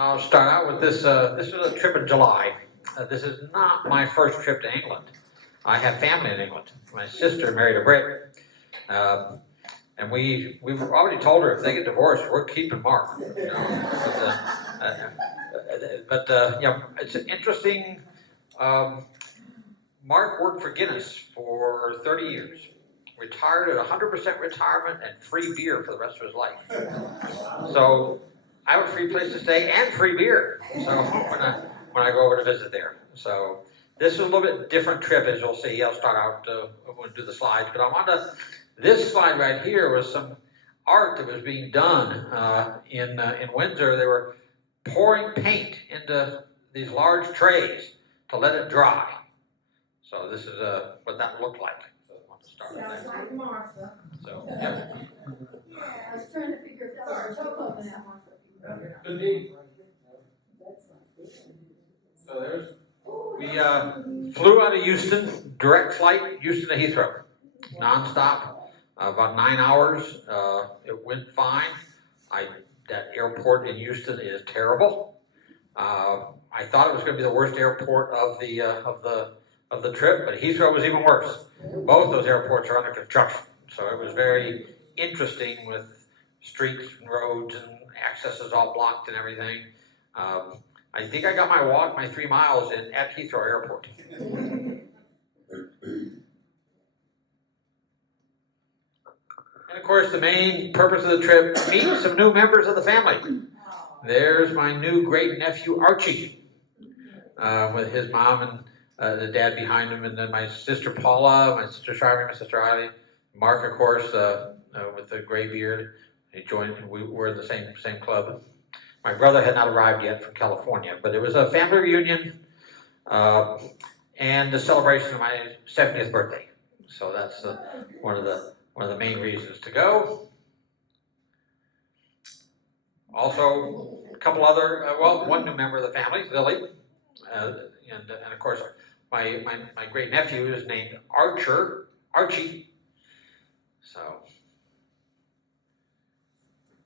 I'll start out with this. This was a trip in July. This is not my first trip to England. I have family in England. My sister married a Brit, and we've already told her if they get divorced, we're keeping Mark. You know? It's interesting. Mark worked for Guinness for 30 years. Retired at 100% retirement and free beer for the rest of his life. So I have a free place to stay and free beer. So when I go over to visit there. So this is a little bit different trip, as you'll see. I'll start out, I'm going to do the slides, but I want to, this slide right here was some art that was being done in Windsor. They were pouring paint into these large trays to let it dry. So this is what that looked like. So I want to start with Sounds that. like Martha. So, yep. Yeah, I was trying to figure if that's our toe open at Martha. Good meeting. So there's, We flew out of Houston, direct flight, Houston to Heathrow, nonstop, about 9 hours. It went fine. That airport in Houston is terrible. I thought it was going to be the worst airport of the trip, but Heathrow was even worse. Both those airports are under construction, so it was very interesting with streets and roads and accesses all blocked and everything. I think I got my 3 miles in at Heathrow Airport. And of course, the main purpose of the trip, meet some new members of the family. There's my new great nephew Archie, with his mom and the dad behind him, and then my sister Paula, my sister Charlie, my sister Riley, Mark, of course, with the gray beard. He joined. We were in the same club. My brother had not arrived yet from California, but it was a family reunion and the celebration of my 70th birthday. So that's one of the main reasons to go. Also, a couple other, one new member of the family, Lily, and of course, my great nephew is named Archie. So,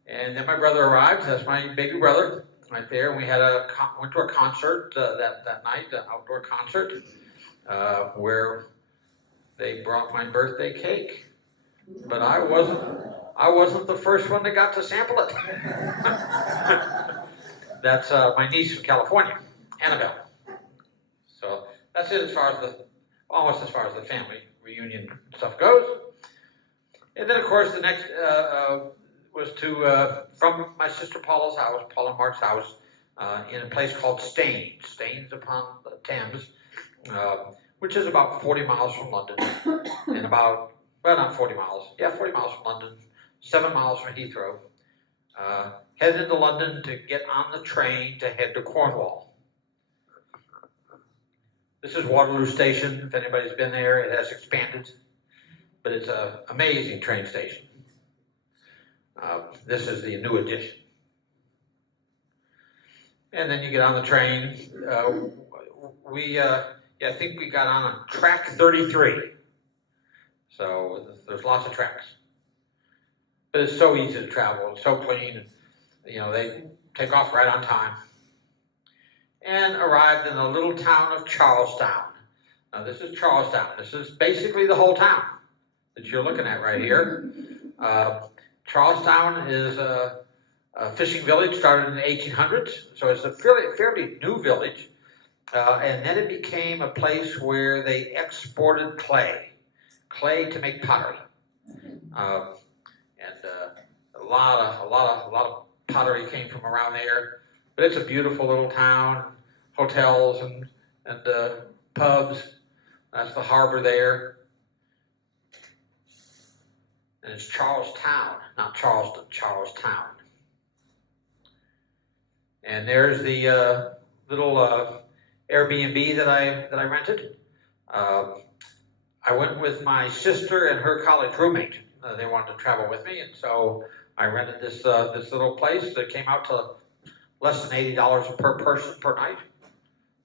and then my brother arrived. That's my baby brother right there. And we had went to a concert that night, an outdoor concert, where they brought my birthday cake, but I wasn't the first one that got to sample it. That's my niece from California, Annabelle. So that's it almost as far as the family reunion stuff goes. And then of course the next was from my sister Paula and Mark's house, in a place called Staines upon the Thames, which is about 40 miles from London, and not 40 miles, 40 miles from London, 7 miles from Heathrow. Headed into London to get on the train to head to Cornwall. This is Waterloo Station. If anybody's been there, it has expanded, but it's an amazing train station. This is the new addition. And then you get on the train. I think we got on track 33. So there's lots of tracks. But it's so easy to travel. It's so clean. They take off right on time. And arrived in the little town of Charlestown. Now this is Charlestown. This is basically the whole town that you're looking at right here. Charlestown is a fishing village, started in the 1800s, so it's a fairly new village. And then it became a place where they exported clay to make pottery, and a lot of pottery came from around there. But it's a beautiful little town, hotels and pubs. That's the harbor there. And it's Charlestown, not Charleston, Charlestown. And there's the little Airbnb that I rented. I went with my sister and her college roommate. They wanted to travel with me, and so I rented this little place that came out to less than $80 per person per night.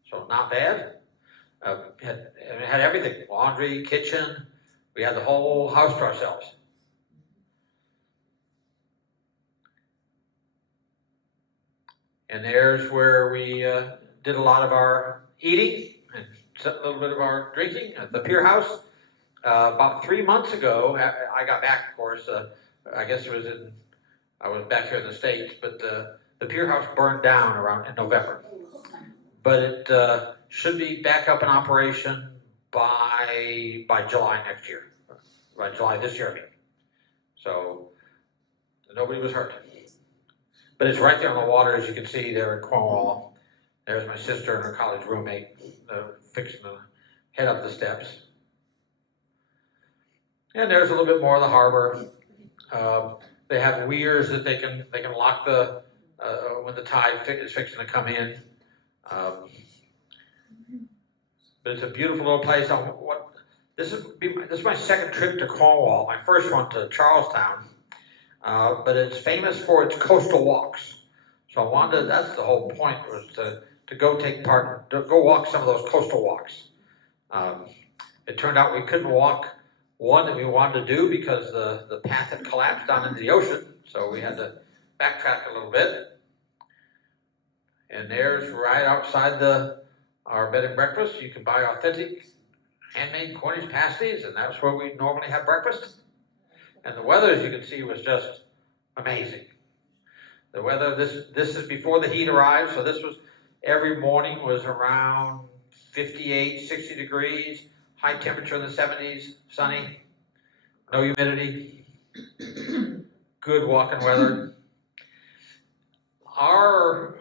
So not bad. It had everything: laundry, kitchen. We had the whole house to ourselves. And there's where we did a lot of our eating and a little bit of our drinking at the Pier House. About 3 months ago, I got back, of course. I guess I was back here in the States, but the Pier House burned down around in November. But it should be back up in operation by July next year, by July this year, I mean. So nobody was hurt. But it's right there on the water, as you can see there in Cornwall. There's my sister and her college roommate fixing to head up the steps. And there's a little bit more of the harbor. They have weirs that they can lock when the tide is fixing to come in. But it's a beautiful little place. This is my second trip to Cornwall. My first one to Charlestown. But it's famous for its coastal walks. So I wanted, that's the whole point, was to go take part, to go walk some of those coastal walks. It turned out we couldn't walk one that we wanted to do because the path had collapsed down into the ocean. So we had to backtrack a little bit. And there's right outside our bed and breakfast, you can buy authentic handmade Cornish pasties, and that's where we normally have breakfast. And the weather, as you can see, was just amazing. The weather, this is before the heat arrived, so this was, every morning was around 58, 60 degrees, high temperature in the 70s, sunny, no humidity, good walking weather. Our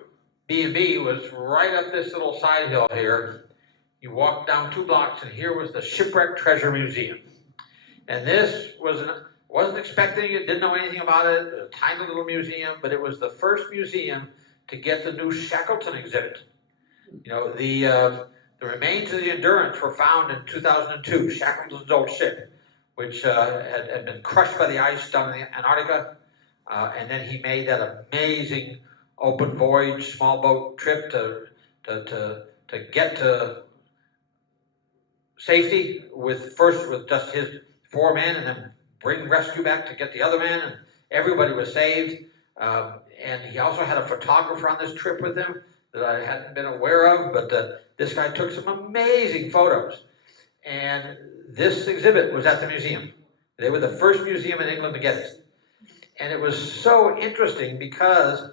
B&B was right up this little side hill here. You walk down 2 blocks, and here was the Shipwreck Treasure Museum. And this wasn't expecting it, didn't know anything about it, a tiny little museum, but it was the first museum to get the new Shackleton exhibit. You know, the remains of the Endurance were found in 2002, Shackleton's old ship, which had been crushed by the ice down in Antarctica, and then he made that amazing open voyage, small boat trip to get to safety with just his 4 men, and then bring rescue back to get the other man, and everybody was saved. And he also had a photographer on this trip with him that I hadn't been aware of, but this guy took some amazing photos. And this exhibit was at the museum. They were the first museum in England to get it. And it was so interesting because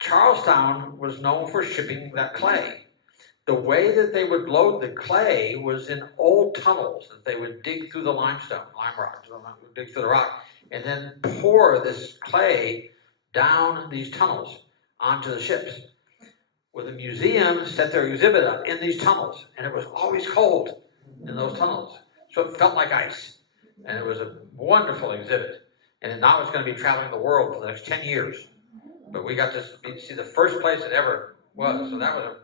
Charlestown was known for shipping that clay. The way that they would load the clay was in old tunnels that they would dig through the lime rock, dig through the rock, and then pour this clay down these tunnels onto the ships. Well, the museum set their exhibit up in these tunnels, and it was always cold in those tunnels, so it felt like ice. And it was a wonderful exhibit. And now it's going to be traveling the world for the next 10 years. But we got to see the first place it ever was, so that was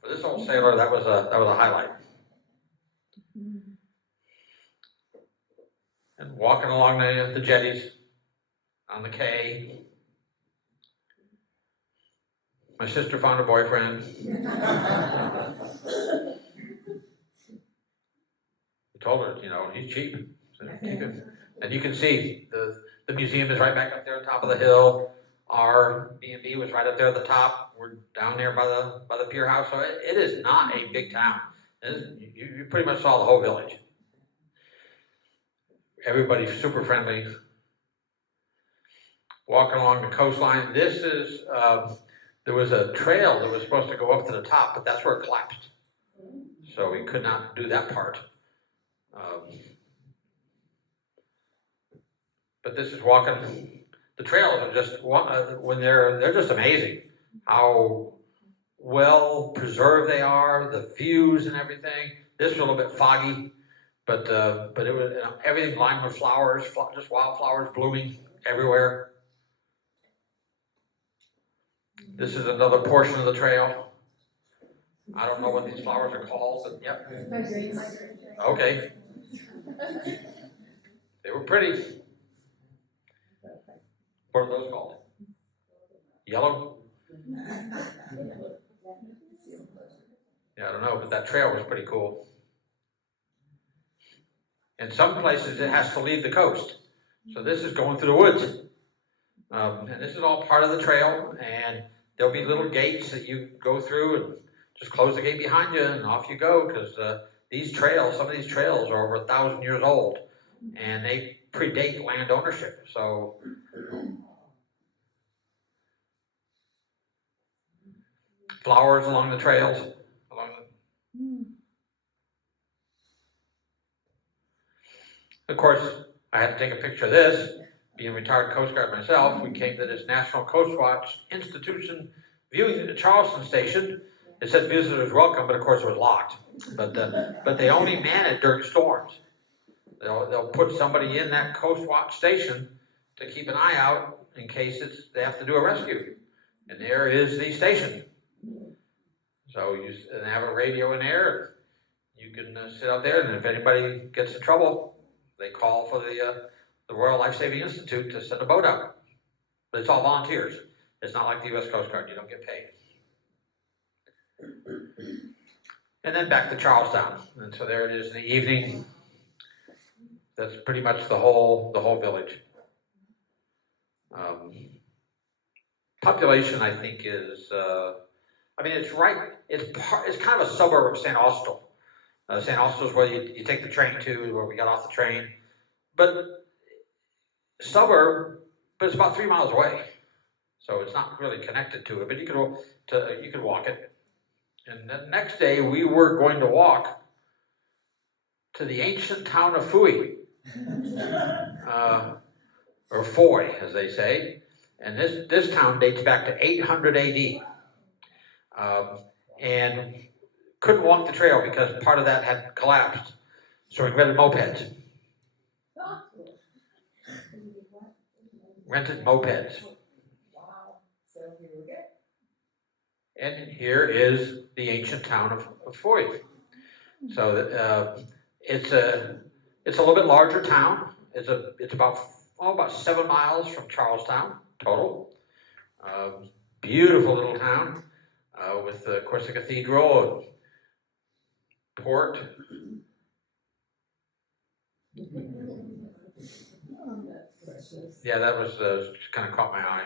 for this old sailor, that was a highlight. And walking along the jetties on the quay. My sister found a boyfriend. I told her, he's cheap. So keep him. And you can see the museum is right back up there on top of the hill. Our B&B was right up there at the top. We're down there by the Pier House. So it is not a big town. You pretty much saw the whole village. Everybody's super friendly. Walking along the coastline. This is, there was a trail that was supposed to go up to the top, but that's where it collapsed. So we could not do that part. But this is walking. The trails are just when they're just amazing. How well preserved they are, the views and everything. This was a little bit foggy, but it was everything lined with flowers, just wildflowers blooming everywhere. This is another portion of the trail. I don't know what these flowers are called, but yep. Okay. They were pretty. What are those called? Yellow? Yeah, I don't know, but that trail was pretty cool. In some places, it has to leave the coast. So this is going through the woods. And this is all part of the trail, and there'll be little gates that you go through, and just close the gate behind you, and off you go, because these trails, some of these trails are over 1,000 years old, and they predate land ownership. So flowers along the trails, along of course, I had to take a picture of this. Being a retired Coast Guard myself, we came to this National Coast Watch institution viewing the Charleston station. It said visitors welcome, but of course it was locked. But they only man it during storms. They'll put somebody in that Coast Watch station to keep an eye out in case they have to do a rescue. And there is the station. So they have a radio in there. You can sit out there, and if anybody gets in trouble, they call for the Royal Life Saving Institute to send a boat out. But it's all volunteers. It's not like the U.S. Coast Guard. You don't get paid. And then back to Charlestown. And so there it is in the evening. That's pretty much the whole village. Population, I think, is it's kind of a suburb of St. Austell. St. Austell is where you take the train to, where we got off the train. But suburb, but it's about 3 miles away. So it's not really connected to it, but you could walk it. And the next day we were going to walk to the ancient town of Fooey, or Foy, as they say. And this town dates back to 800 AD. And couldn't walk the trail because part of that had collapsed. So we rented mopeds. Rented mopeds. And here is the ancient town of Foy. So it's a little bit larger town. It's about 7 miles from Charlestown total. Beautiful little town with of course the cathedral and port. Yeah, that was kind of caught my eye.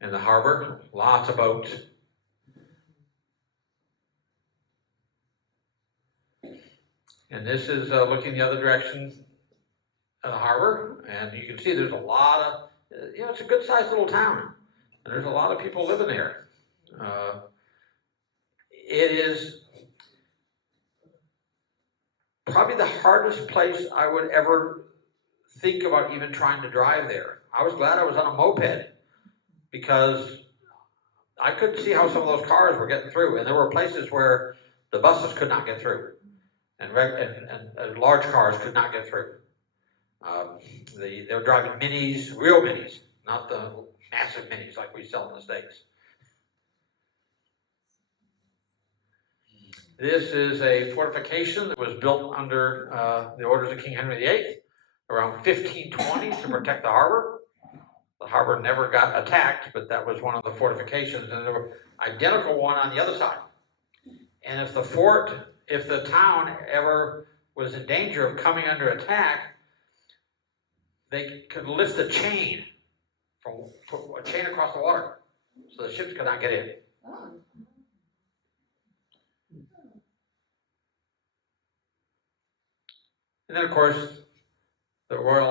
And the harbor, lots of boats. And this is looking the other direction of the harbor, and you can see there's a lot of, it's a good sized little town, and there's a lot of people living there. It is probably the hardest place I would ever think about even trying to drive there. I was glad I was on a moped, because I couldn't see how some of those cars were getting through, and there were places where the buses could not get through, and large cars could not get through. They were driving minis, real minis, not the massive minis like we sell in the States. This is a fortification that was built under the orders of King Henry VIII around 1520 to protect the harbor. The harbor never got attacked, but that was one of the fortifications, and there were identical one on the other side. And if the town ever was in danger of coming under attack, they could lift a chain across the water, so the ships could not get in. And then, of course, the Royal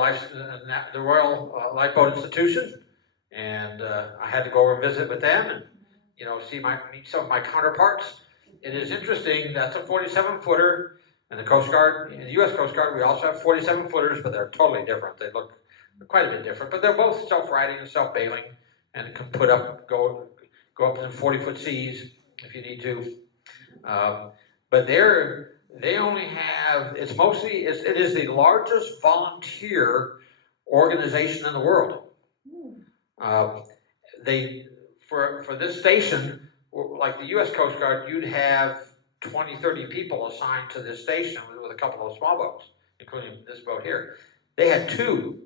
Lifeboat Institution, and I had to go over and visit with them, and meet some of my counterparts. It is interesting. That's a 47-footer, and the Coast Guard, in the U.S. Coast Guard, we also have 47-footers, but they're totally different. They look quite a bit different, but they're both self-righting and self-bailing, and can go up in 40-foot seas if you need to. But they only have, it is the largest volunteer organization in the world. For this station, like the U.S. Coast Guard, you'd have 20, 30 people assigned to this station with a couple of small boats, including this boat here. They had two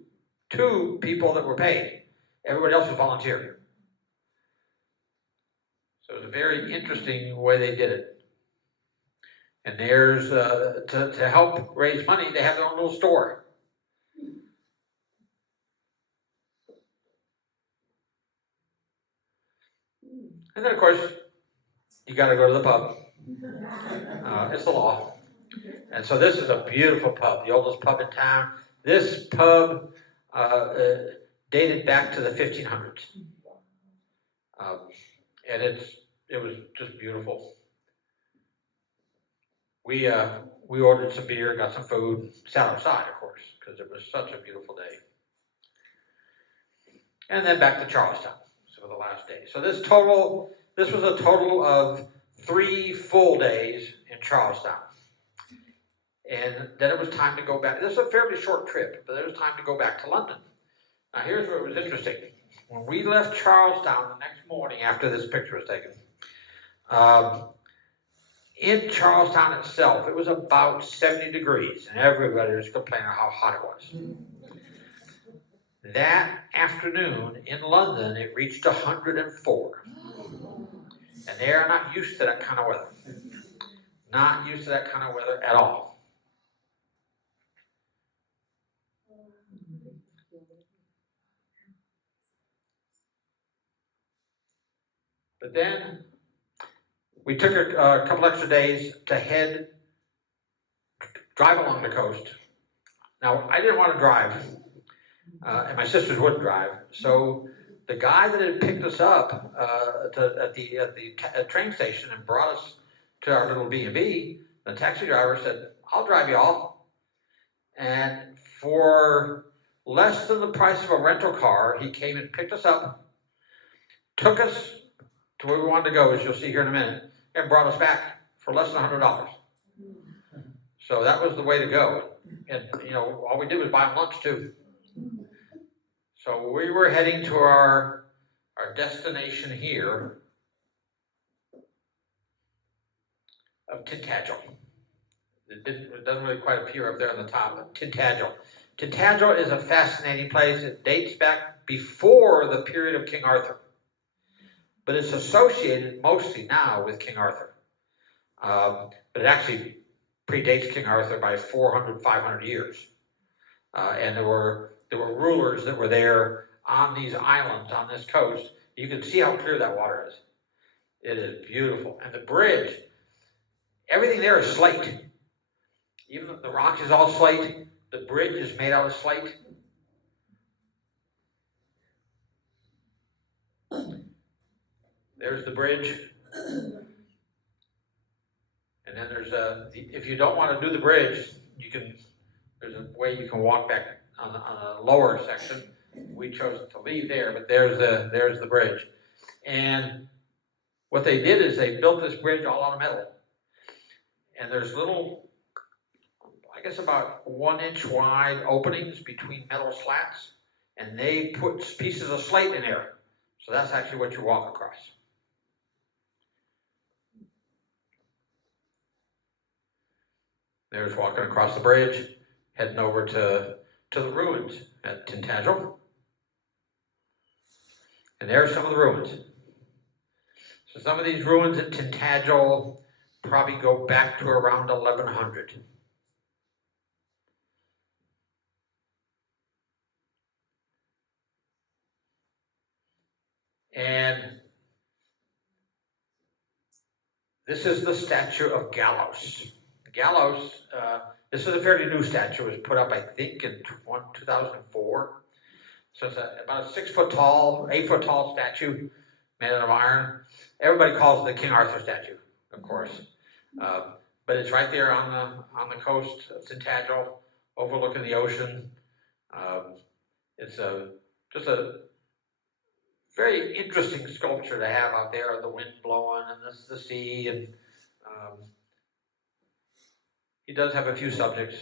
people that were paid. Everybody else was volunteer. So it was a very interesting way they did it. And there's, to help raise money, they have their own little store. And then, of course, you got to go to the pub. It's the law. And so this is a beautiful pub, the oldest pub in town. This pub dated back to the 1500s. And it was just beautiful. We ordered some beer, got some food, sat outside, of course, because it was such a beautiful day. And then back to Charlestown for the last day. So this was a total of 3 full days in Charlestown. And then it was time to go back. This is a fairly short trip, but it was time to go back to London. Now here's where it was interesting. When we left Charlestown the next morning after this picture was taken, in Charlestown itself, it was about 70 degrees, and everybody was complaining how hot it was. That afternoon in London, it reached 104. And they are not used to that kind of weather. Not used to that kind of weather at all. But then we took a couple extra days to drive along the coast. Now, I didn't want to drive, and my sisters wouldn't drive. So the guy that had picked us up at the train station and brought us to our little B&B, the taxi driver said, "I'll drive y'all." And for less than the price of a rental car, he came and picked us up, took us to where we wanted to go, as you'll see here in a minute, and brought us back for less than $100. So that was the way to go. And, all we did was buy them lunch, too. So we were heading to our destination here of Tintagel. It doesn't really quite appear up there on the top, but Tintagel. Tintagel is a fascinating place. It dates back before the period of King Arthur. But it's associated mostly now with King Arthur. But it actually predates King Arthur by 400, 500 years. And there were rulers that were there on these islands, on this coast. You can see how clear that water is. It is beautiful. And the bridge, everything there is slate. Even the rock is all slate. The bridge is made out of slate. There's the bridge. And then there's if you don't want to do the bridge, there's a way you can walk back on the lower section. We chose to leave there, but there's the bridge. And what they did is they built this bridge all out of metal. And there's little, I guess about 1-inch wide openings between metal slats, and they put pieces of slate in there. So that's actually what you walk across. There's walking across the bridge, heading over to the ruins at Tintagel. And there's some of the ruins. So some of these ruins at Tintagel probably go back to around 1100. And this is the statue of Gallows. Gallows, this is a fairly new statue. It was put up, I think, in 2004. So it's about a 6-foot tall, 8-foot tall statue made out of iron. Everybody calls it the King Arthur statue, of course. But it's right there on the coast of Tintagel, overlooking the ocean. It's just a very interesting sculpture to have out there, the wind blowing and the sea, and he does have a few subjects,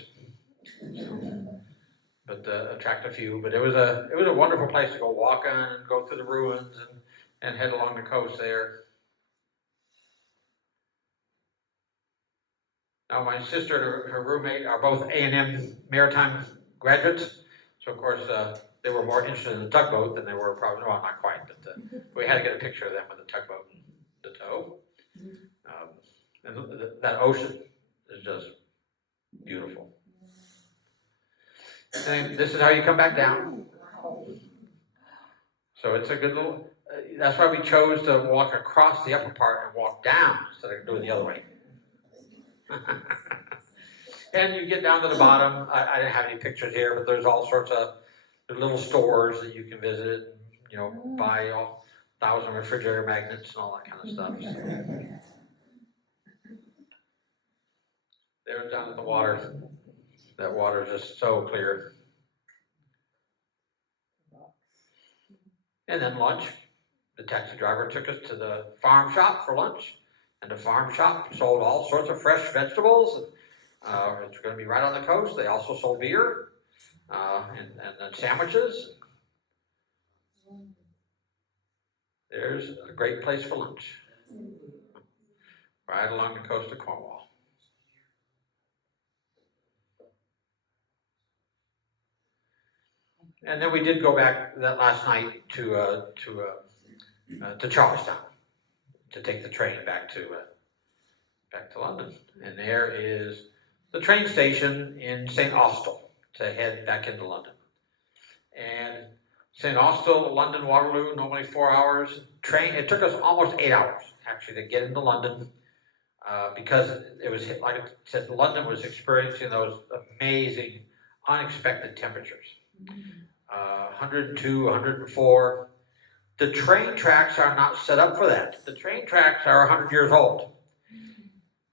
but attract a few. But it was a wonderful place to go walk on and go through the ruins and head along the coast there. Now my sister and her roommate are both A&M maritime graduates, so of course they were more interested in the tugboat than they were probably, well, not quite, but we had to get a picture of them with the tugboat in the tow. And that ocean is just beautiful. And this is how you come back down. So it's a good little, that's why we chose to walk across the upper part and walk down instead of doing the other way. And you get down to the bottom. I didn't have any pictures here, but there's all sorts of little stores that you can visit. You know, buy 1,000 refrigerator magnets and all that kind of stuff. So. There's down at the water. That water is just so clear. And then lunch. The taxi driver took us to the farm shop for lunch. And the farm shop sold all sorts of fresh vegetables. It's going to be right on the coast. They also sold beer and then sandwiches. There's a great place for lunch. Right along the coast of Cornwall. And then we did go back that last night to Charlestown to take the train back to London. And there is the train station in St. Austell to head back into London. And St. Austell, London, Waterloo, normally 4 hours. Train, it took us almost 8 hours actually to get into London because it was, like I said, London was experiencing those amazing, unexpected temperatures. 102, 104. The train tracks are not set up for that. The train tracks are 100 years old.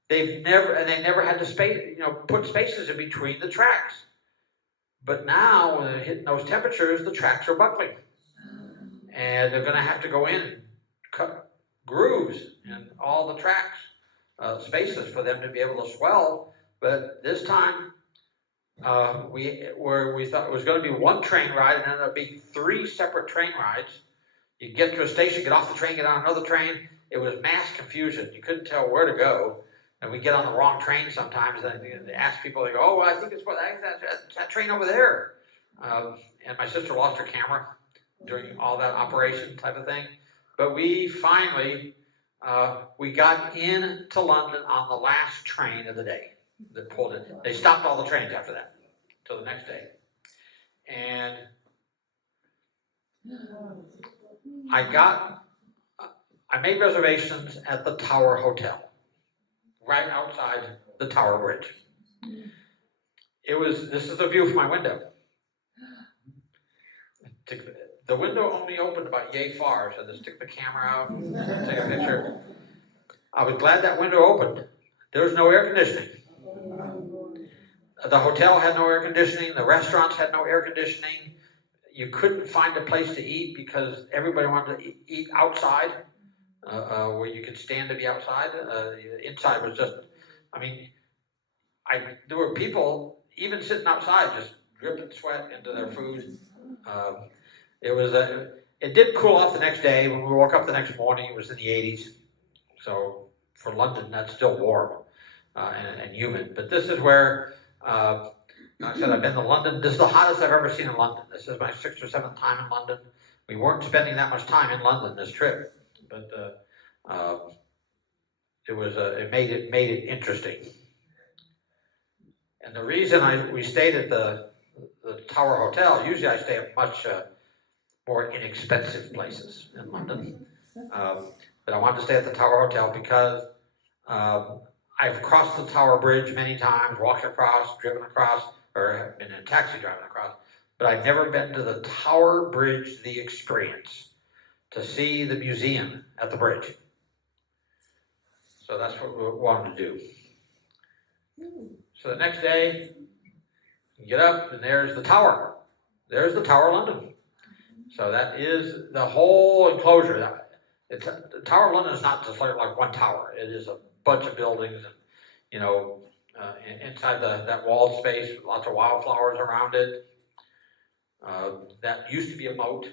They never had to put spaces in between the tracks. But now, when they're hitting those temperatures, the tracks are buckling. And they're going to have to go in and cut grooves in all the tracks, spaces for them to be able to swell. But this time, we thought it was going to be one train ride, and it ended up being 3 separate train rides. You get to a station, get off the train, get on another train. It was mass confusion. You couldn't tell where to go. And we get on the wrong train sometimes, and they ask people, they go, oh, well, I think it's that train over there. And my sister lost her camera during all that operation type of thing. But we finally, we got into London on the last train of the day that pulled in. They stopped all the trains after that, till the next day. And I made reservations at the Tower Hotel, right outside the Tower Bridge. This is the view from my window. The window only opened about yay far, so I just took the camera out, take a picture. I was glad that window opened. There was no air conditioning. The hotel had no air conditioning, the restaurants had no air conditioning. You couldn't find a place to eat because everybody wanted to eat outside, where you could stand to be outside. Inside was just, there were people even sitting outside just dripping sweat into their food. It did cool off the next day. When we woke up the next morning, it was in the 80s. So for London, that's still warm and humid. But this is where, like I said, I've been to London. This is the hottest I've ever seen in London. This is my 6th or 7th time in London. We weren't spending that much time in London this trip, but it made it interesting. And the reason we stayed at the Tower Hotel, usually I stay at much more inexpensive places in London, but I wanted to stay at the Tower Hotel because I've crossed the Tower Bridge many times, walked across, driven across, or been in a taxi driving across, but I've never been to the Tower Bridge, the experience, to see the museum at the bridge. So that's what we wanted to do. So the next day, you get up and there's the tower. There's the Tower of London. So that is the whole enclosure. The Tower of London is not just like one tower. It is a bunch of buildings, and inside that walled space, lots of wildflowers around it. That used to be a moat.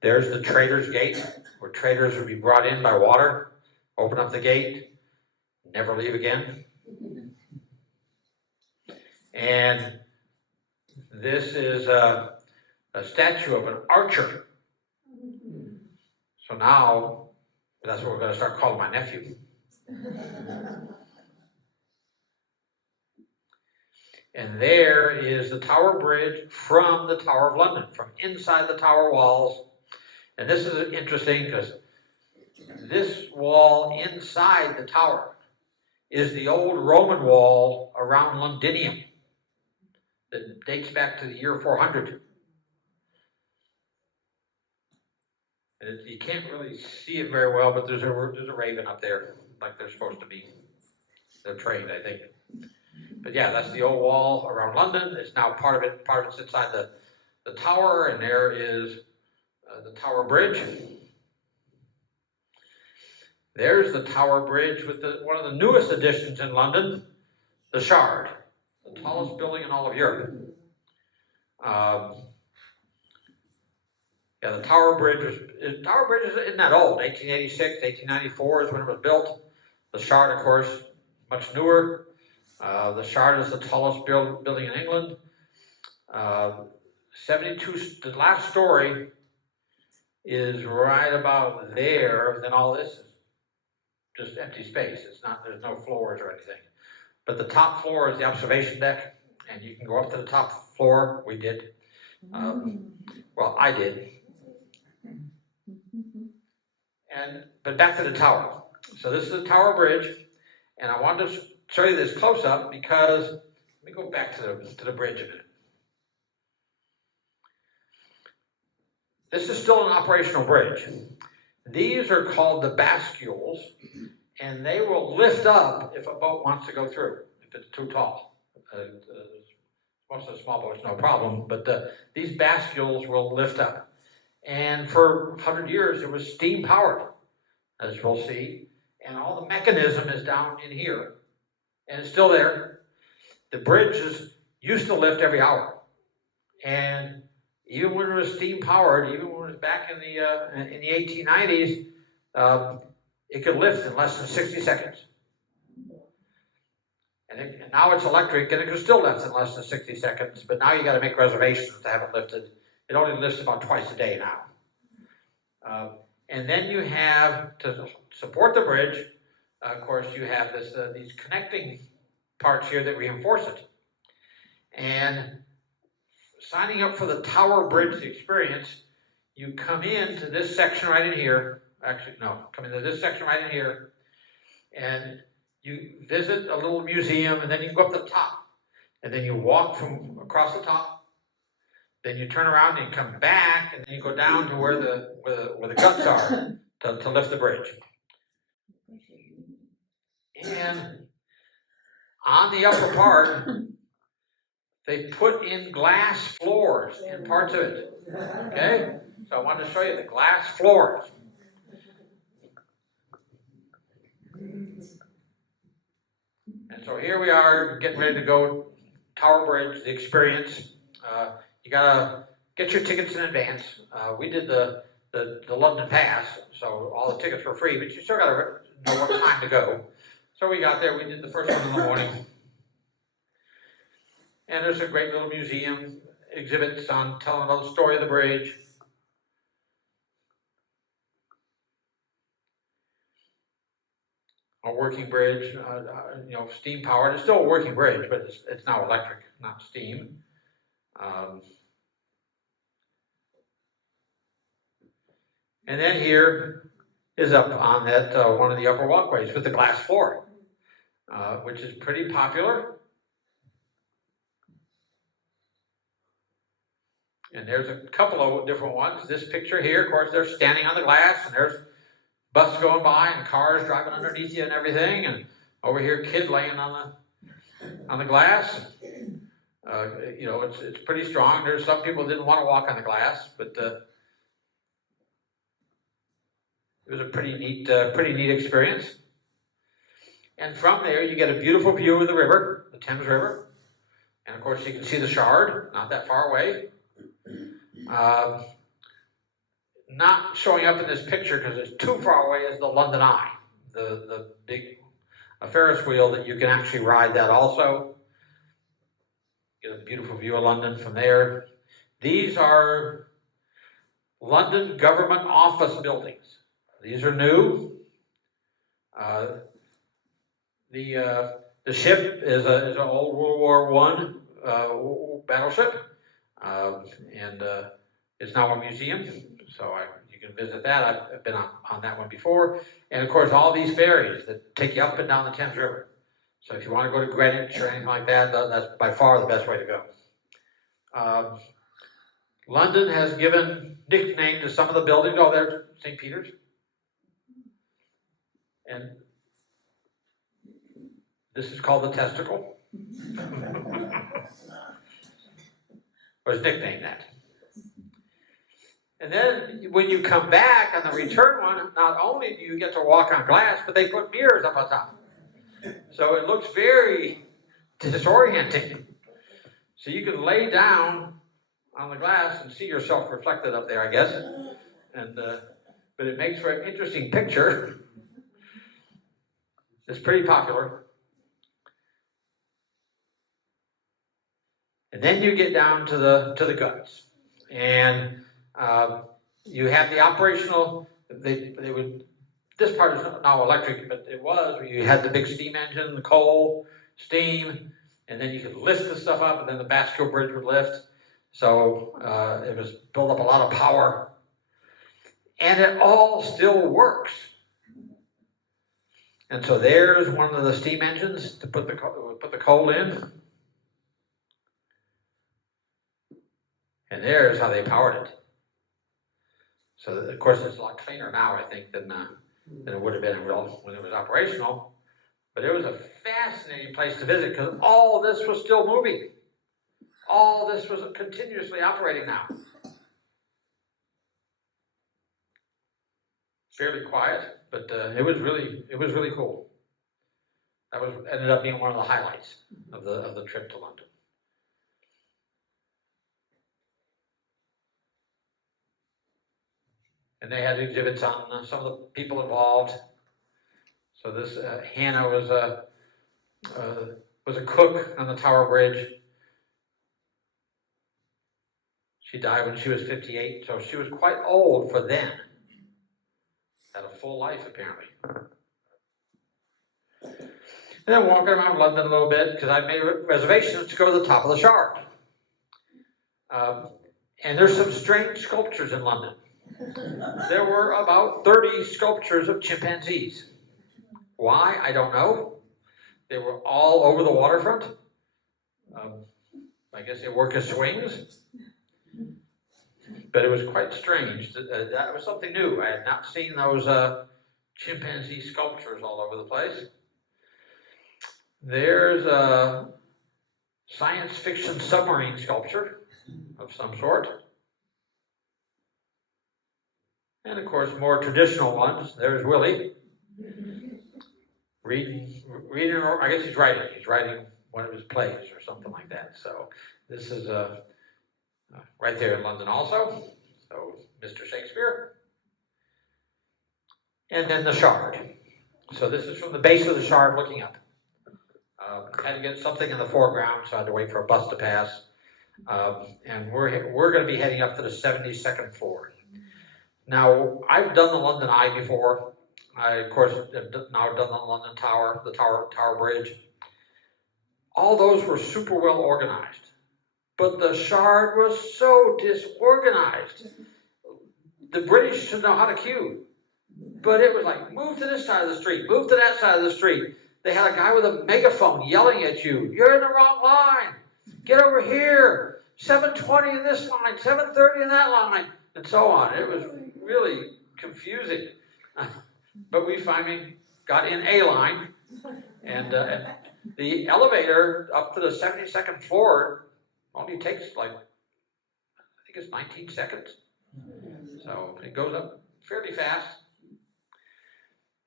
There's the Trader's Gate, where traders would be brought in by water, open up the gate, never leave again. And this is a statue of an archer. So now, that's what we're going to start calling my nephew. And there is the Tower Bridge from the Tower of London, from inside the tower walls. And this is interesting because this wall inside the tower is the old Roman wall around Londinium that dates back to the year 400. And you can't really see it very well, but there's a raven up there, like they're supposed to be. They're trained, I think. But yeah, that's the old wall around London. It's now part of it's inside the tower, and there is the Tower Bridge. There's the Tower Bridge with one of the newest additions in London, the Shard, the tallest building in all of Europe. Yeah, the Tower Bridge isn't that old. 1886, 1894 is when it was built. The Shard, of course, much newer. The Shard is the tallest building in England. 72, the last story is right about there. Then all this is just empty space. There's no floors or anything. But the top floor is the observation deck, and you can go up to the top floor. We did. Well, I did. But back to the tower. So this is the Tower Bridge, and I wanted to show you this close up because let me go back to the bridge a minute. This is still an operational bridge. These are called the bascules, and they will lift up if a boat wants to go through, if it's too tall. Most of the small boats, no problem, but these bascules will lift up. And for 100 years, it was steam powered, as we'll see, and all the mechanism is down in here, and it's still there. The bridges used to lift every hour, and even when it was steam powered, even when it was back in the 1890s, it could lift in less than 60 seconds. And now it's electric, and it can still lift in less than 60 seconds, but now you got to make reservations to have it lifted. It only lifts about twice a day now. And then you have, to support the bridge, of course, you have these connecting parts here that reinforce it. And signing up for the Tower Bridge experience, you come into this section right in here. Actually, no, come into this section right in here, and you visit a little museum, and then you go up the top, and then you walk from across the top. Then you turn around and you come back, and then you go down to where the guts are to lift the bridge. And on the upper part, they put in glass floors in parts of it. Okay? So I wanted to show you the glass floors. And so here we are getting ready to go Tower Bridge, the experience. You gotta get your tickets in advance. We did the London Pass, so all the tickets were free, but you still gotta know what time to go. So we got there, we did the first one in the morning. And there's a great little museum, exhibits on telling the story of the bridge. A working bridge, steam powered. It's still a working bridge, but it's now electric, not steam. And then here is up on that one of the upper walkways with the glass floor, which is pretty popular. And there's a couple of different ones. This picture here, of course, they're standing on the glass, and there's buses going by and cars driving underneath you and everything. And over here, kid laying on the glass. It's pretty strong. There's some people didn't want to walk on the glass, but it was a pretty neat experience. And from there, you get a beautiful view of the river, the Thames River, and of course, you can see the Shard, not that far away. Not showing up in this picture because it's too far away is the London Eye, the big Ferris wheel that you can actually ride that also. Get a beautiful view of London from there. These are London government office buildings. These are new. The ship is an old World War I battleship, and it's now a museum. So you can visit that. I've been on that one before, and of course all these ferries that take you up and down the Thames River. So if you want to go to Greenwich or anything like that, that's by far the best way to go. London has given nicknames to some of the buildings. Oh, there's St. Peter's. And this is called the Testicle. Or it's nicknamed that. And then when you come back on the return one, not only do you get to walk on glass, but they put mirrors up on top. So it looks very disorienting. So you can lay down on the glass and see yourself reflected up there, I guess. And but it makes for an interesting picture. It's pretty popular. And then you get down to the guts, and you have the operational. They would. This part is now electric, but it was where you had the big steam engine, the coal, steam, and then you could lift the stuff up, and then the Basque Bridge would lift. So it was built up a lot of power, and it all still works. And so there's one of the steam engines to put the coal in. And there's how they powered it. So of course it's a lot cleaner now, I think, than it would have been when it was operational. But it was a fascinating place to visit because all this was still moving. All this was continuously operating now. Fairly quiet, but it was really cool. That ended up being one of the highlights of the trip to London. And they had exhibits on some of the people involved. So this Hannah was a cook on the Tower Bridge. She died when she was 58, so she was quite old for then. Had a full life, apparently. And then walking around London a little bit, because I made reservations to go to the top of the Shard. And there's some strange sculptures in London. There were about 30 sculptures of chimpanzees. Why? I don't know. They were all over the waterfront. I guess they work as swings. But it was quite strange. That was something new. I had not seen those chimpanzee sculptures all over the place. There's a science fiction submarine sculpture of some sort. And of course, more traditional ones. There's Willie. Reading, or I guess he's writing. He's writing one of his plays or something like that. So this is right there in London also. So Mr. Shakespeare. And then the Shard. So this is from the base of the Shard looking up. Had to get something in the foreground, so I had to wait for a bus to pass. And we're going to be heading up to the 72nd floor. Now, I've done the London Eye before. I, of course, have now done the London Tower, the Tower Bridge. All those were super well organized. But the Shard was so disorganized. The British should know how to queue. But it was like, move to this side of the street, move to that side of the street. They had a guy with a megaphone yelling at you. You're in the wrong line. Get over here. 7:20 in this line, 7:30 in that line, and so on. It was really confusing. But we finally got in a line, and the elevator up to the 72nd floor only takes like, I think it's 19 seconds. So it goes up fairly fast,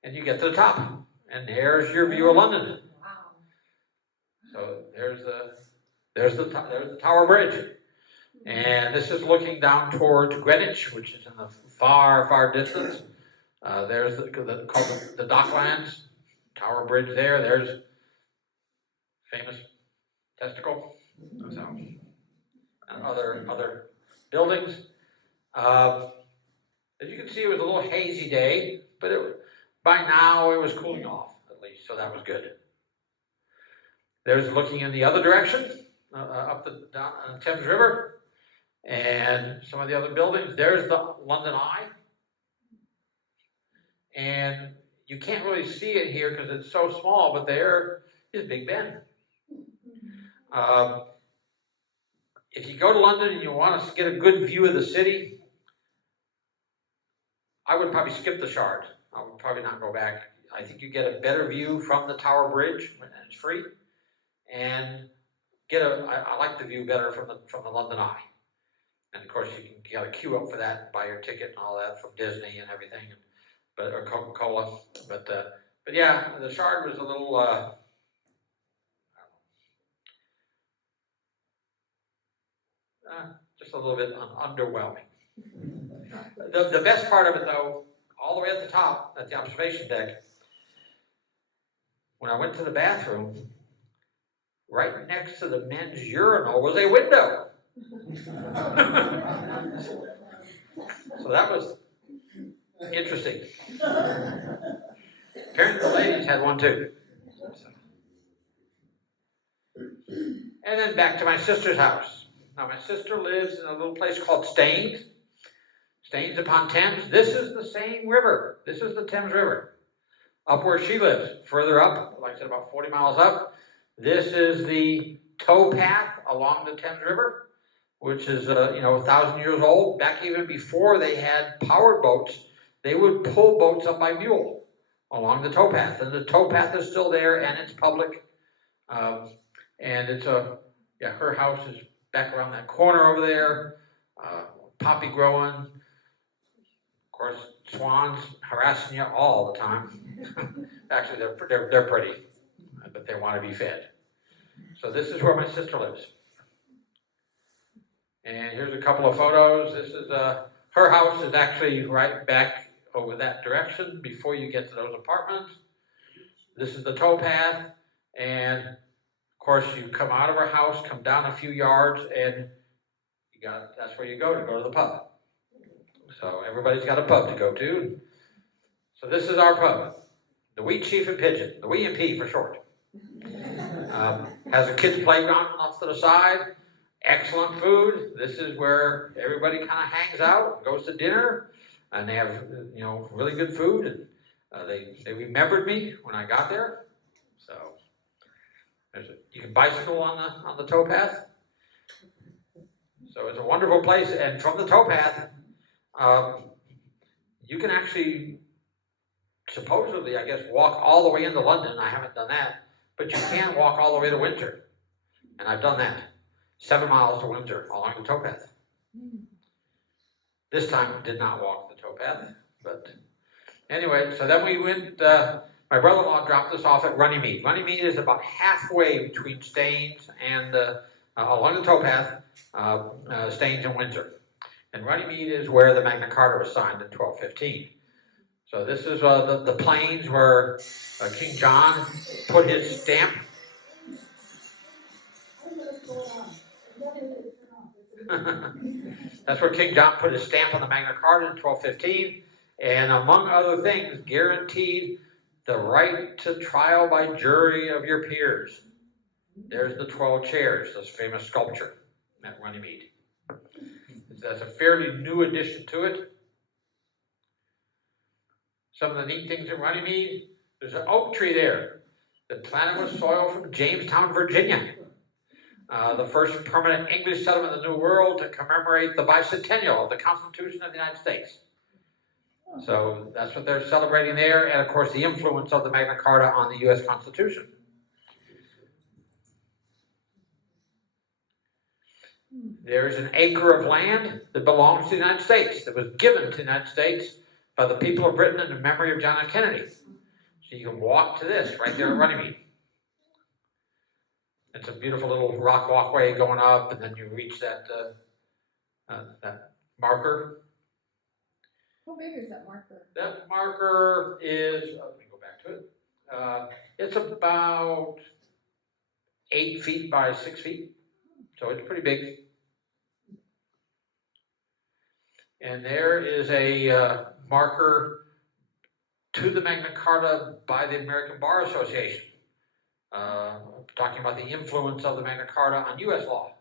and you get to the top, and there's your view of London. So there's the Tower Bridge, and this is looking down towards Greenwich, which is in the far, far distance. There's called the Docklands, Tower Bridge there. There's famous Testicle, so, and other buildings. As you can see, it was a little hazy day, but by now it was cooling off, at least, so that was good. There's looking in the other direction, up the down, Thames River, and some of the other buildings. There's the London Eye, and you can't really see it here because it's so small, but there is Big Ben. If you go to London and you want to get a good view of the city, I would probably skip the Shard. I would probably not go back. I think you get a better view from the Tower Bridge, and it's free, and I like the view better from the London Eye. And of course, you got to queue up for that and buy your ticket and all that from Disney and everything, or Coca-Cola. But yeah, the Shard was a little. Just a little bit underwhelming. The best part of it, though, all the way at the top, at the observation deck, when I went to the bathroom, right next to the men's urinal was a window. So that was interesting. Apparently the ladies had one too. And then back to my sister's house. Now, my sister lives in a little place called Staines upon Thames. This is the same river. This is the Thames River. Up where she lives, further up, like I said, about 40 miles up. This is the tow path along the Thames River, which is 1,000 years old. Back even before they had powered boats, they would pull boats up by mule along the tow path, and the tow path is still there, and it's public. And it's her house is back around that corner over there, poppy growing. Of course, swans harassing you all the time. Actually, they're pretty, but they want to be fed. So this is where my sister lives. And here's a couple of photos. This is her house is actually right back over that direction before you get to those apartments. This is the tow path, and of course, you come out of her house, come down a few yards, and that's where you go to the pub. So everybody's got a pub to go to. So this is our pub, the Wheat Chief and Pigeon, the W&P for short. Has a kids' playground off to the side, excellent food. This is where everybody kind of hangs out, goes to dinner, and they have really good food. And they remembered me when I got there. So you can bicycle on the tow path. So it's a wonderful place, and from the tow path, you can actually supposedly, I guess, walk all the way into London. I haven't done that, but you can walk all the way to Windsor, and I've done that. 7 miles to Windsor along the tow path. This time I did not walk the tow path, but anyway, so then we went. My brother-in-law dropped us off at Runnymede. Runnymede is about halfway between Staines and along the tow path, Staines and Windsor. And Runnymede is where the Magna Carta was signed in 1215. So this is the plains where King John put his stamp. That's where King John put his stamp on the Magna Carta in 1215, and among other things, guaranteed the right to trial by jury of your peers. There's the 12 chairs, this famous sculpture at Runnymede. That's a fairly new addition to it. Some of the neat things in Runnymede, there's an oak tree there that planted with soil from Jamestown, Virginia. The first permanent English settlement in the New World to commemorate the bicentennial of the Constitution of the United States. So that's what they're celebrating there, and of course the influence of the Magna Carta on the U.S. Constitution. There's an acre of land that belongs to the United States, that was given to the United States by the people of Britain in memory of John F. Kennedy. So you can walk to this right there at Runnymede. It's a beautiful little rock walkway going up, and then you reach that marker. How big is that marker? That marker is, let me go back to it. It's about 8 feet by 6 feet, so it's pretty big. And there is a marker to the Magna Carta by the American Bar Association. talking about the influence of the Magna Carta on U.S. law.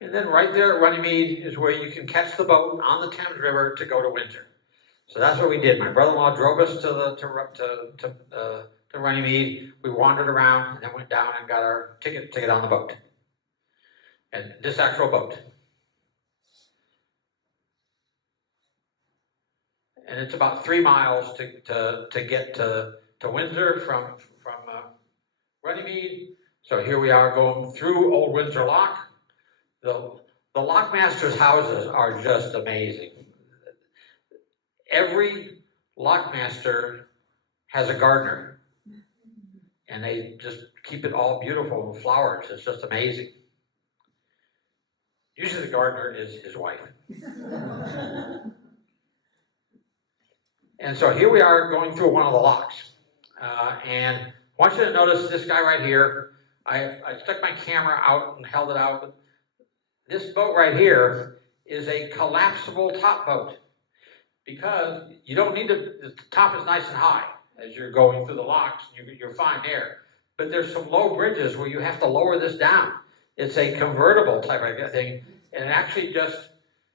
And then right there at Runnymede is where you can catch the boat on the Thames River to go to Windsor. So that's what we did. My brother-in-law drove us to Runnymede. We wandered around and then went down and got our ticket to get on the boat. And this actual boat. And it's about 3 miles to get to Windsor from Runnymede. So here we are going through Old Windsor Lock. The lockmasters' houses are just amazing. Every lockmaster has a gardener, and they just keep it all beautiful with flowers. It's just amazing. Usually the gardener is his wife. And so here we are going through one of the locks. And I want you to notice this guy right here. I stuck my camera out and held it out. But this boat right here is a collapsible top boat because you don't need to, the top is nice and high as you're going through the locks. You're fine there. But there's some low bridges where you have to lower this down. It's a convertible type of thing. And it actually just,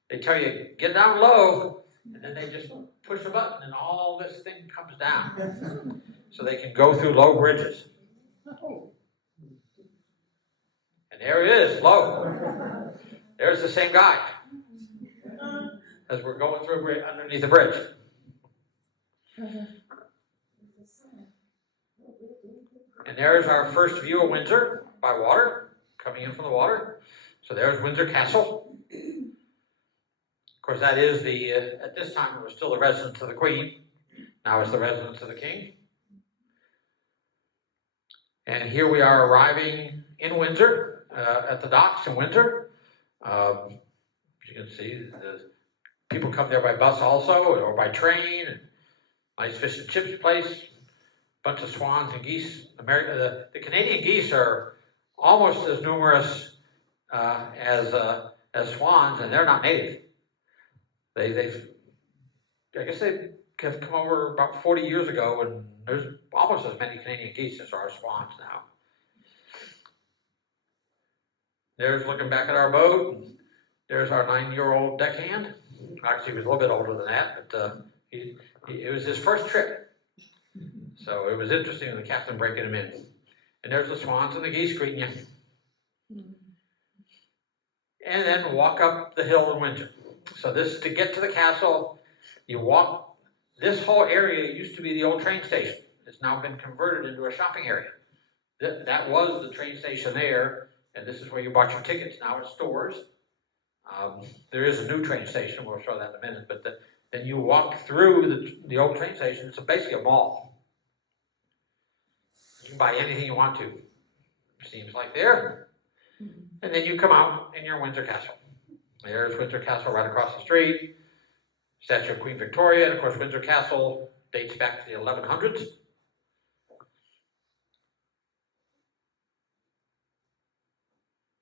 they tell you, get down low, and then they just push a button and all this thing comes down. So they can go through low bridges. And there it is, low. There's the same guy as we're going through underneath the bridge. And there's our first view of Windsor by water, coming in from the water. So there's Windsor Castle. Of course, that is the, at this time it was still the residence of the Queen. Now it's the residence of the King. And here we are arriving in Windsor, at the docks in Windsor. As you can see, the people come there by bus also, or by train. And nice fish and chips place, bunch of swans and geese. The Canadian geese are almost as numerous as swans, and they're not native. I guess they have come over about 40 years ago, and there's almost as many Canadian geese as there are swans now. There's looking back at our boat. There's our 9-year-old deckhand. Actually, he was a little bit older than that, but it was his first trip. So it was interesting, the captain breaking him in. And there's the swans and the geese greeting you. And then walk up the hill in Windsor. So this, to get to the castle, you walk, this whole area used to be the old train station. It's now been converted into a shopping area. That was the train station there, and this is where you bought your tickets. Now it's stores. There is a new train station, we'll show that in a minute, but then you walk through the old train station. It's basically a mall. You can buy anything you want to, seems like there. And then you come out and you're in Windsor Castle. There's Windsor Castle right across the street, statue of Queen Victoria, and of course Windsor Castle dates back to the 1100s.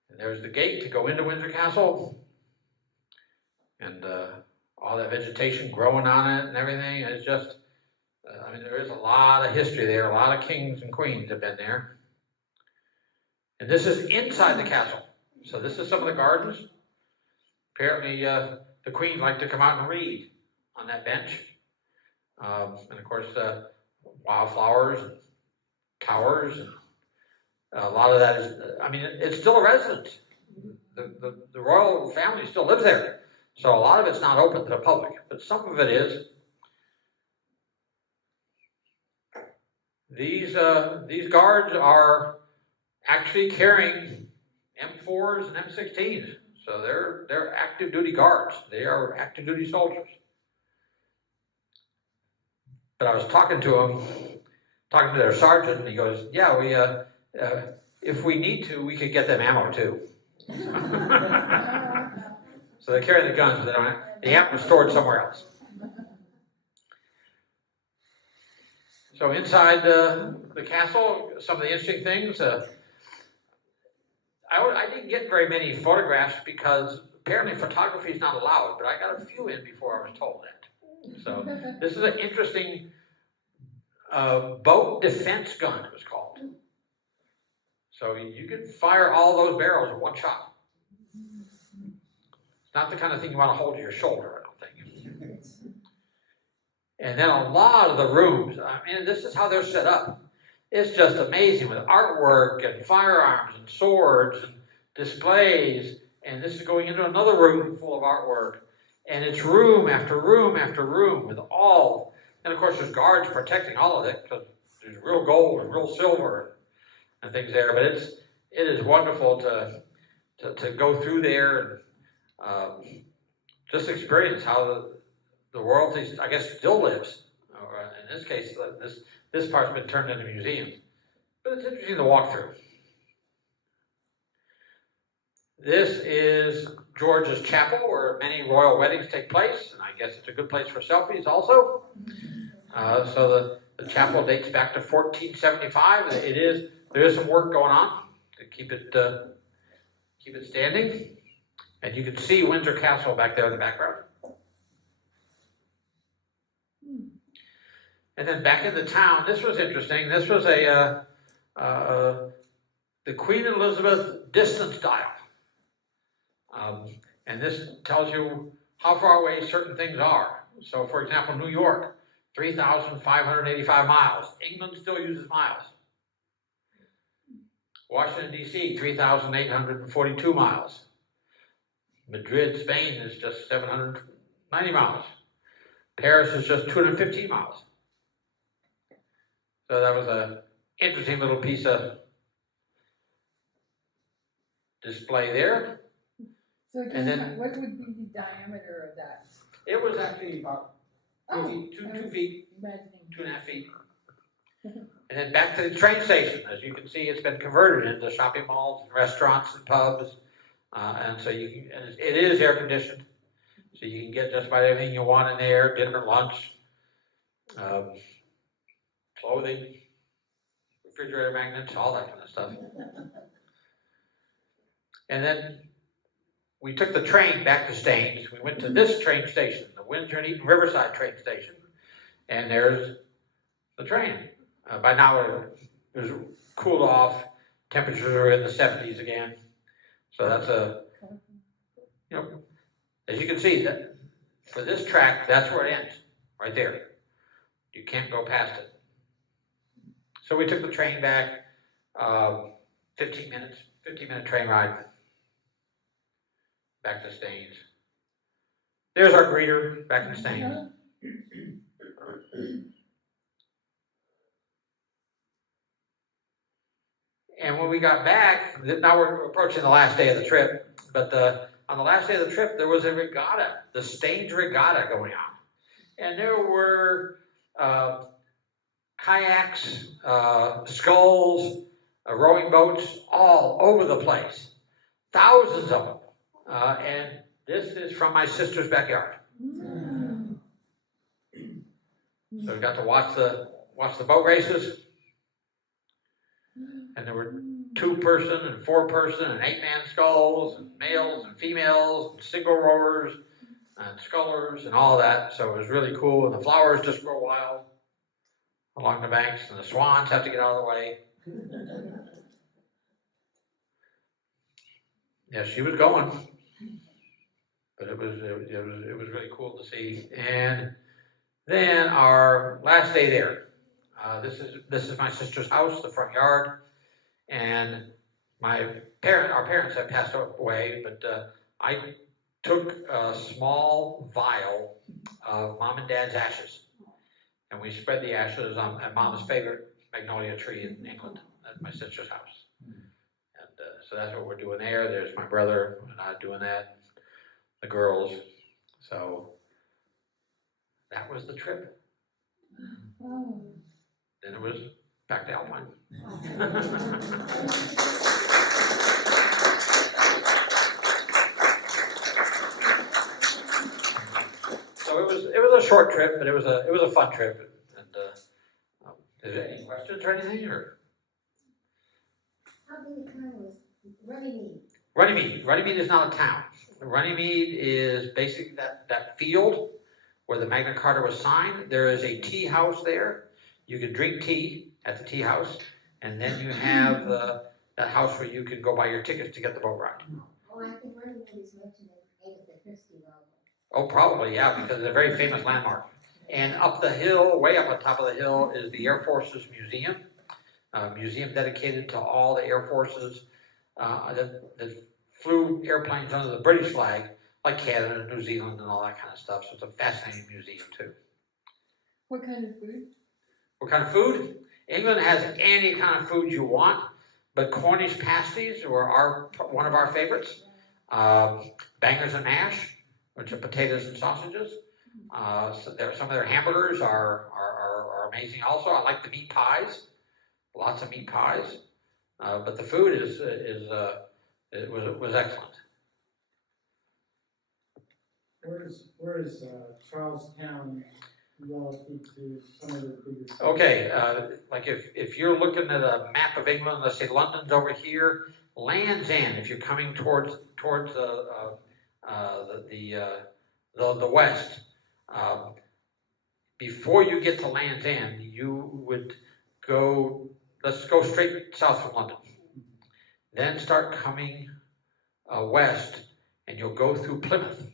And there's the gate to go into Windsor Castle, and all that vegetation growing on it and everything. It's just, I mean, there is a lot of history there. A lot of kings and queens have been there. And this is inside the castle. So this is some of the gardens. Apparently, the Queen liked to come out and read on that bench. And of course, wildflowers and towers. And a lot of that is, I mean, it's still a residence. The royal family still lives there. So a lot of it's not open to the public, but some of it is. These guards are actually carrying M4s and M16s. So they're active duty guards. They are active duty soldiers. But I was talking to their sergeant, and he goes, "Yeah, we if we need to, we could get them ammo too." So they carry the guns, but they have them stored somewhere else. So inside the castle, some of the interesting things. I didn't get very many photographs because apparently photography is not allowed, but I got a few in before I was told that. So this is an interesting boat defense gun, it was called. So you can fire all those barrels in one shot. It's not the kind of thing you want to hold to your shoulder, I don't think. And then a lot of the rooms, I mean, this is how they're set up. It's just amazing with artwork and firearms and swords and displays. And this is going into another room full of artwork. And it's room after room after room with all, and of course there's guards protecting all of it because there's real gold and real silver and things there. But it is wonderful to go through there and just experience how the royalty, I guess, still lives. In this case, this part's been turned into museums. But it's interesting to walk through. This is George's chapel, where many royal weddings take place, and I guess it's a good place for selfies also. So the chapel dates back to 1475. There is some work going on to keep it standing, and you can see Windsor Castle back there in the background. And then back in the town, this was interesting. This was the Queen Elizabeth distance dial. And this tells you how far away certain things are. So, for example, New York, 3,585 miles. England still uses miles. Washington, D.C., 3,842 miles. Madrid, Spain is just 790 miles. Paris is just 215 miles. So that was an interesting little piece of display there. So And then- what would be the diameter of that? It was actually about 2 feet, two feet, Imagining. 2.5 feet. And then back to the train station. As you can see, it's been converted into shopping malls and restaurants and pubs. And so it is air conditioned. So you can get just about everything you want in there, dinner, lunch, clothing, refrigerator magnets, all that kind of stuff. And then we took the train back to Staines. We went to this train station, the Windsor and Eaton Riverside train station. And there's the train. By now it was cooled off. Temperatures are in the 70s again. So that's as you can see, that for this track, that's where it ends, right there. You can't go past it. So we took the train back, 15-minute train ride back to Staines. There's our greeter back in Staines. And when we got back, now we're approaching the last day of the trip, but on the last day of the trip, there was a regatta, the Staines Regatta going on. And there were kayaks, sculls, rowing boats, all over the place. Thousands of them. And this is from my sister's backyard. So we got to watch the boat races. And there were 2-person and 4-person and 8-man sculls and males and females and single rowers and scullers and all that. So it was really cool. And the flowers just grow wild along the banks, and the swans have to get out of the way. Yeah, she was going, but it was really cool to see. And then our last day there. This is my sister's house, the front yard, and our parents had passed away, but I took a small vial of Mom and Dad's ashes, and we spread the ashes on Mom's favorite magnolia tree in England at my sister's house. And so that's what we're doing there. There's my brother and I doing that, the girls. So that was the trip. Oh. Then it was back to Alpine. So it was a short trip, but it was a fun trip. And is there any questions or anything? Or How big a town was Runnymede? Runnymede is not a town. Runnymede is basically that field where the Magna Carta was signed. There is a tea house there. You can drink tea at the tea house, and then you have that house where you can go buy your tickets to get the boat ride. Oh, I think one of them is mentioned in Agatha Christie novel. Oh, probably, yeah, because it's a very famous landmark. And up the hill, way up on top of the hill, is the Air Force's museum. A museum dedicated to all the Air Forces that flew airplanes under the British flag, like Canada, New Zealand, and all that kind of stuff. So it's a fascinating museum too. What kind of food? What kind of food? England has any kind of food you want, but Cornish pasties were one of our favorites. Bangers and mash, which are potatoes and sausages. So some of their hamburgers are amazing also. I like the meat pies, lots of meat pies. But the food was excellent. Where is Charlestown relative to some of the bigger cities? Okay, like if you're looking at a map of England, let's say London's over here, Land's End. If you're coming towards the west, before you get to Land's End, you would go. Let's go straight south from London. Then start coming west, and you'll go through Plymouth,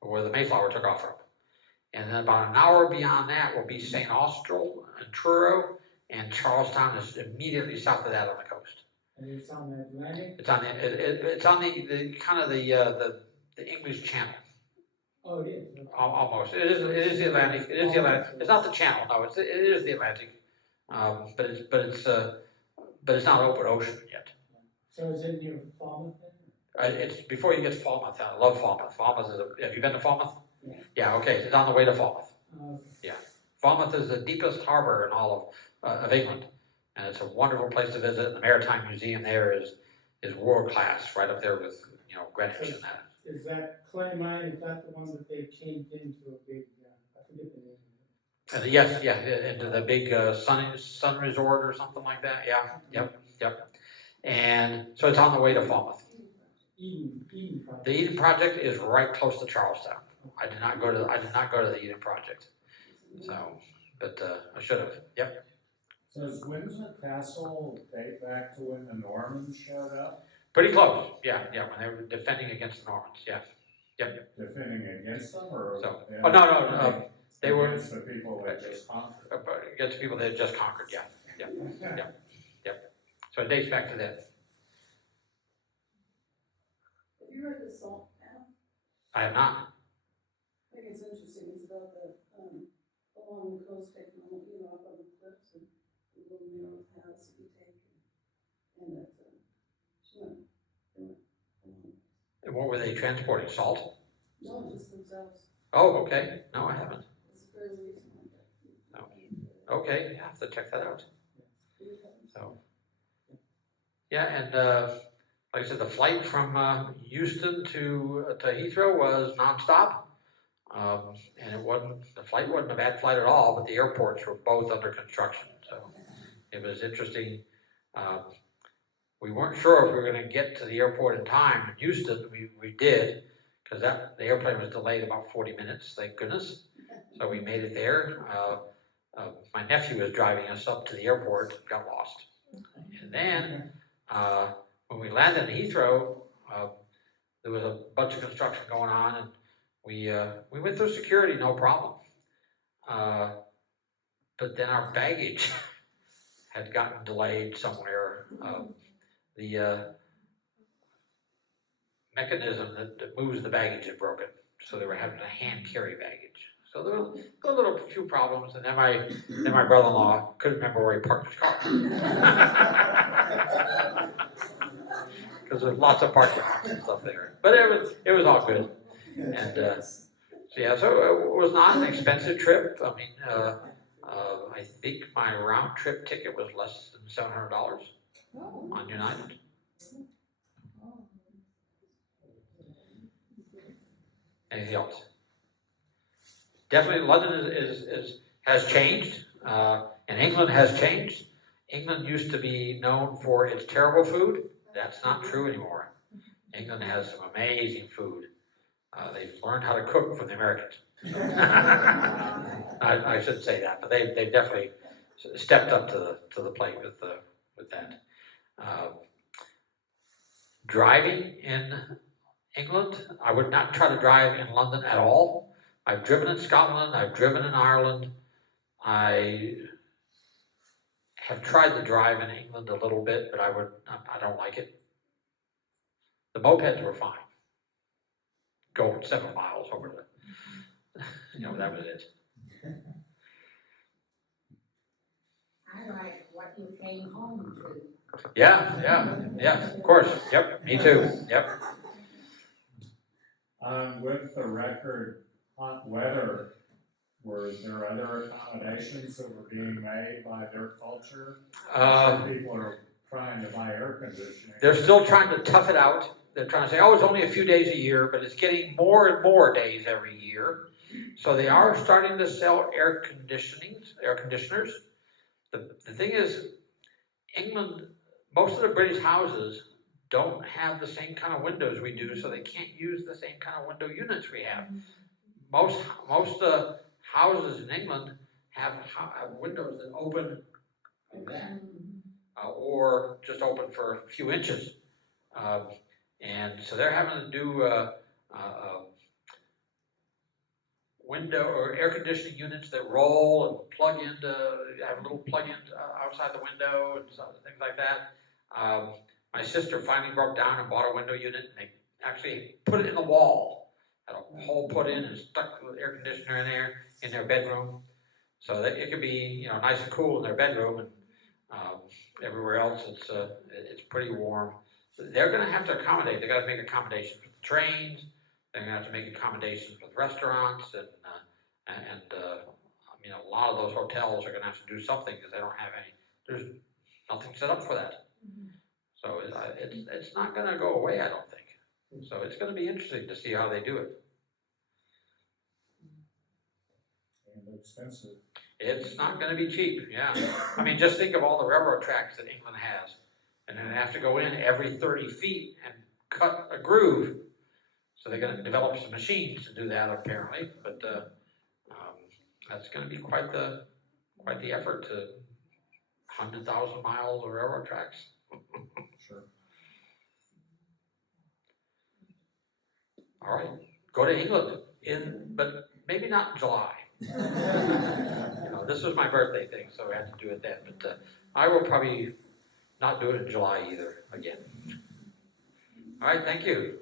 where the Mayflower took off from. And then about an hour beyond that will be St. Austell and Truro, and Charlestown is immediately south of that on the coast. And it's on the Atlantic? It's on the kind of the English Channel. Oh, it is. Okay. Almost. It is the Atlantic. It is the Atlantic. It's not the Channel. No, it is the Atlantic. But it's not open ocean yet. So is it near Falmouth then? It's before you get to Falmouth. I love Falmouth. Have you been to Falmouth? Yeah. Yeah. Okay. It's on the way to Falmouth. Okay. Falmouth is the deepest harbor in all of England, and it's a wonderful place to visit. The Maritime Museum there is world class, right up there with Greenwich and that. Is that clay mine, is that the one that they changed into a big, I forget the name Yes, yeah, into the big sun resort or something like that. Yeah, yep. And so it's on the way to Falmouth. of it? Eden Project. The Eden Project is right close to Charlestown. I did not go to the Eden Project, but I should have. Yep. So does Windsor Castle date back to when the Normans showed up? Pretty close. Yeah. When they were defending against the Normans. Yeah. Yep. Defending against them, or? So, no. They were Against the people that just conquered? against people they had just conquered. Yeah. So it dates back to then. Have you heard the salt path? I have not. I think it's interesting, it's about along the coast, taking, up on the cliffs and the little narrow paths that you take. And And what were they transporting? Salt? no, just themselves. Oh, okay. No, I haven't. It's a fairly recent one. Okay, yeah, I have to check that out. So, yeah, and like I said, the flight from Houston to Heathrow was nonstop, and the flight wasn't a bad flight at all. But the airports were both under construction, so it was interesting. We weren't sure if we were going to get to the airport in time in Houston. We did, because the airplane was delayed about 40 minutes. Thank goodness. So we made it there. My nephew was driving us up to the airport and got lost. And then when we landed in Heathrow, there was a bunch of construction going on, and we went through security, no problem. But then our baggage had gotten delayed somewhere. The mechanism that moves the baggage had broken, so they were having to hand carry baggage. So there were a few problems, and then my brother-in-law couldn't remember where he parked his car. Because there's lots of parking lots and stuff there. But it was all good. And so it was not an expensive trip. I mean, I think my round trip ticket was less than $700 on United. Anything else? Definitely, London has changed, and England has changed. England used to be known for its terrible food. That's not true anymore. England has some amazing food. They've learned how to cook from the Americans. I shouldn't say that, but they've definitely stepped up to the plate with that. Driving in England, I would not try to drive in London at all. I've driven in Scotland, I've driven in Ireland. I have tried to drive in England a little bit, but I don't like it. The mopeds were fine. Going 7 miles over that was it. I like what you came home to. Yeah, of course. Yep, me too. Yep. With the record hot weather, were there other accommodations that were being made by their culture? Some people are trying to buy air conditioning. They're still trying to tough it out. They're trying to say, oh, it's only a few days a year, but it's getting more and more days every year. So they are starting to sell air conditioners. The thing is, England, most of the British houses don't have the same kind of windows we do, so they can't use the same kind of window units we have. Most houses in England have windows that open like that, or just open for a few inches. And so they're having to do window or air conditioning units that roll and have a little plug-in outside the window and things like that. My sister finally broke down and bought a window unit, and they actually put it in the wall. Had a hole put in and stuck the air conditioner in their bedroom, so that it could be nice and cool in their bedroom, and everywhere else it's pretty warm. They're going to have to accommodate. They got to make accommodations with the trains. They're going to have to make accommodations with restaurants, and a lot of those hotels are going to have to do something because they don't have any. There's nothing set up for that. So it's not going to go away, I don't think. So it's going to be interesting to see how they do it. And expensive. It's not going to be cheap. Yeah, I mean, just think of all the railroad tracks that England has, and then they have to go in every 30 feet and cut a groove. So they're going to develop some machines to do that, apparently. But that's going to be quite the effort to 100,000 miles of railroad tracks. Sure. All right, go to England but maybe not in July. This was my birthday thing, so I had to do it then. But I will probably not do it in July either again. All right, thank you.